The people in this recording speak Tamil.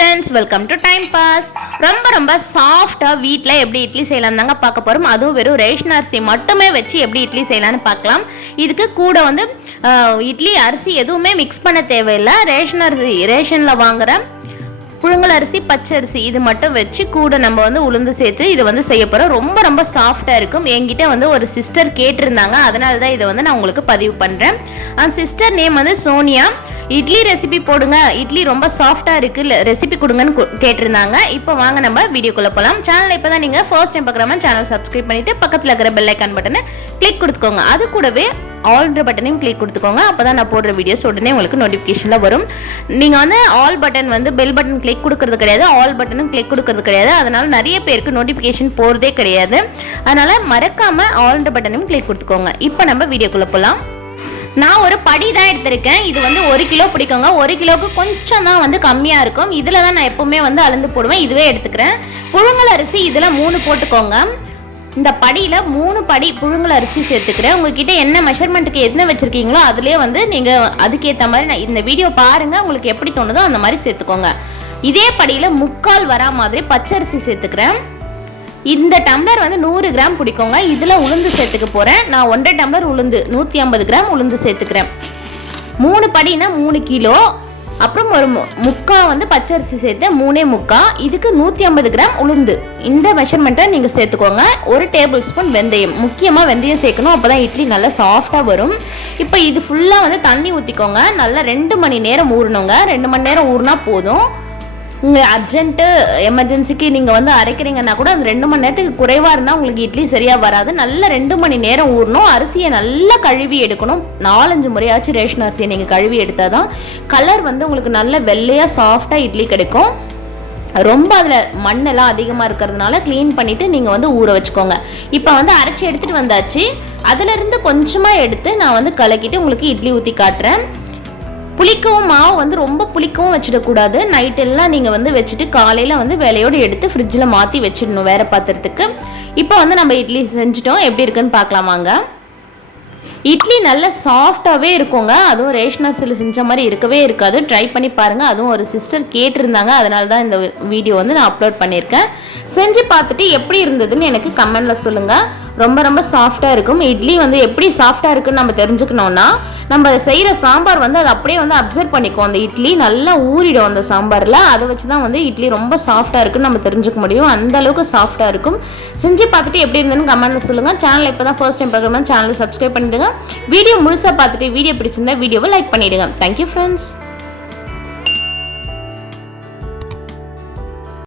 friends, welcome to time pass. ரொம்ப சாஃப்ட்டா வீட்ல எப்படி இட்லி செய்யலாம் தாங்க பார்க்க போறோம். அதுவும் வெறும் ரேஷன் அரிசி மட்டுமே வச்சு எப்படி இட்லி செய்யலாம்னு பார்க்கலாம். இதுக்கு கூட வந்து இட்லி அரிசி எதுவுமே மிக்ஸ் பண்ண தேவையில்லை. ரேஷன்ல வாங்குற புழுங்கல் அரிசி, பச்சை அரிசி இது மட்டும் வச்சு கூட நம்ம வந்து உளுந்து சேர்த்து இதை வந்து செய்ய போகிறோம். ரொம்ப சாஃப்டாக இருக்கும். என்கிட்ட வந்து ஒரு சிஸ்டர் கேட்டிருந்தாங்க, அதனால தான் இதை வந்து நான் உங்களுக்கு பதிவு பண்ணுறேன். அந்த சிஸ்டர் நேம் வந்து சோனியா. இட்லி ரெசிபி போடுங்க, இட்லி ரொம்ப சாஃப்டாக இருக்குது, ரெசிபி கொடுங்கன்னு கேட்டிருந்தாங்க. இப்போ வாங்க நம்ம வீடியோக்குள்ளே போகலாம். சேனல் இப்போ தான் நீங்கள் ஃபர்ஸ்ட் டைம் பார்க்குற மாதிரி சேனல் சப்ஸ்கிரைப் பண்ணிவிட்டு பக்கத்தில் இருக்கிற பெல் ஐக்கான் பட்டனை கிளிக் கொடுத்துக்கோங்க. அது கூடவே ஆல்ன்ற பட்டனையும் கிளிக் கொடுத்துக்கோங்க. அப்போ தான் நான் போடுற வீடியோஸ் உடனே உங்களுக்கு நோட்டிஃபிகேஷனில் வரும். நீங்கள் வந்து ஆல் பட்டன் வந்து பெல் பட்டன் கிளிக் கொடுக்கறது கிடையாது, ஆல் பட்டனும் கிளிக் கொடுக்கறது கிடையாது. அதனால நிறைய பேருக்கு நோட்டிஃபிகேஷன் போகிறதே கிடையாது. அதனால் மறக்காமல் ஆல்ன்ற பட்டனையும் கிளிக் கொடுத்துக்கோங்க. இப்போ நம்ம வீடியோக்குள்ளே போகலாம். நான் ஒரு படி தான் எடுத்திருக்கேன். இது வந்து 1 கிலோ பிடிக்குங்க. 1 கிலோவுக்கு கொஞ்சம் தான் வந்து கம்மியாக இருக்கும். இதில் தான் நான் எப்போவுமே வந்து அளந்து போடுவேன். இதுவே எடுத்துக்கிறேன். புழுங்கல் அரிசி இதில் 3 போட்டுக்கோங்க. இந்த படியில் 3 படி புழுங்கல் அரிசி சேர்த்துக்கிறேன். உங்ககிட்ட என்ன மெஷர்மெண்ட்டுக்கு என்ன வச்சுருக்கீங்களோ அதுலேயே வந்து நீங்கள் அதுக்கேற்ற மாதிரி நான் இந்த வீடியோ பாருங்கள், உங்களுக்கு எப்படி தோணுதோ அந்த மாதிரி சேர்த்துக்கோங்க. இதே படியில் 3/4 வரா மாதிரி பச்சரிசி சேர்த்துக்கிறேன். இந்த டம்ளர் வந்து 100 கிராம் பிடிக்கோங்க. இதில் உளுந்து சேர்த்துக்க போகிறேன். நான் 1.5 டம்ளர் உளுந்து 150 கிராம் உளுந்து சேர்த்துக்கிறேன். 3 படினா 3 கிலோ. அப்புறம் ஒரு 3/4 வந்து பச்சரிசி சேர்த்து 3/4. இதுக்கு 150 கிராம் உளுந்து. இந்த மெஷர்மெண்ட்டை நீங்கள் சேர்த்துக்கோங்க. 1 டேபிள் ஸ்பூன் வெந்தயம். முக்கியமாக வெந்தயம் சேர்க்கணும், அப்போ தான் இட்லி நல்லா சாஃப்டாக வரும். இப்போ இது ஃபுல்லாக வந்து தண்ணி ஊற்றிக்கோங்க. நல்லா 2 மணி நேரம் ஊறணுங்க. 2 மணி நேரம் ஊறினா போதும். உங்கள் அர்ஜென்ட்டு எமர்ஜென்சிக்கு நீங்கள் வந்து அரைக்கிறீங்கன்னா கூட அந்த 2 மணி நேரத்துக்கு குறைவாக இருந்தால் உங்களுக்கு இட்லி சரியாக வராது. நல்லா 2 மணி நேரம் ஊறணும். அரிசியை நல்லா கழுவி எடுக்கணும். 4-5 முறையாச்சும் ரேஷன் அரிசியை நீங்கள் கழுவி எடுத்தால் தான் கலர் வந்து உங்களுக்கு நல்ல வெள்ளையாக சாஃப்டாக இட்லி கிடைக்கும். ரொம்ப அதில் மண்ணெல்லாம் அதிகமாக இருக்கிறதுனால க்ளீன் பண்ணிவிட்டு நீங்கள் வந்து ஊற வச்சுக்கோங்க. இப்போ வந்து அரைச்சி எடுத்துகிட்டு வந்தாச்சு. அதிலிருந்து கொஞ்சமாக எடுத்து நான் வந்து கலக்கிட்டு உங்களுக்கு இட்லி ஊற்றி காட்டுறேன். புளிக்கவும் மாவு வந்து ரொம்ப புளிக்கவும் வச்சிடக்கூடாது. நைட்டெல்லாம் நீங்கள் வந்து வச்சுட்டு காலையில் வந்து வேலையோடு எடுத்து ஃப்ரிட்ஜில் மாற்றி வச்சிடணும் வேறு பாத்திரத்துக்கு. இப்போ வந்து நம்ம இட்லி செஞ்சுட்டோம். எப்படி இருக்குன்னு பார்க்கலாமாங்க. இட்லி நல்ல சாஃப்டாகவே இருக்குங்க. அதுவும் ரேஷன் அரிசியில் செஞ்ச மாதிரி இருக்கவே இருக்காது. ட்ரை பண்ணி பாருங்கள். அதுவும் ஒரு சிஸ்டர் கேட்டிருந்தாங்க, அதனால தான் இந்த வீடியோ வந்து நான் அப்லோட் பண்ணியிருக்கேன். செஞ்சு பார்த்துட்டு எப்படி இருந்ததுன்னு எனக்கு கமெண்டில் சொல்லுங்கள். ரொம்ப சாஃப்டாக இருக்கும். இட்லி வந்து எப்படி சாஃப்டாக இருக்குன்னு நம்ம தெரிஞ்சுக்கணுன்னா நம்ம செய்கிற சாம்பார் வந்து அதை அப்படியே வந்து அப்சர்வ் பண்ணிக்கும். அந்த இட்லி நல்லா ஊறிடும் அந்த சாம்பாரில். அதை வச்சு தான் வந்து இட்லி ரொம்ப சாஃப்டாக இருக்குன்னு நம்ம தெரிஞ்சுக்க முடியும். அந்த அளவுக்கு சாஃப்டாக இருக்கும். செஞ்சு பார்த்துட்டு எப்படி இருந்ததுன்னு கமெண்ட்டில் சொல்லுங்கள். சேனல் இப்போ தான் ஃபர்ஸ்ட் டைம் பார்க்குற மாதிரி சேனலை சப்ஸ்கிரைப் பண்ணிவிடுங்க. வீடியோ முழுசாக பார்த்துட்டு வீடியோ பிடிச்சிருந்தா வீடியோவை லைக் பண்ணிவிடுங்க. Thank you friends.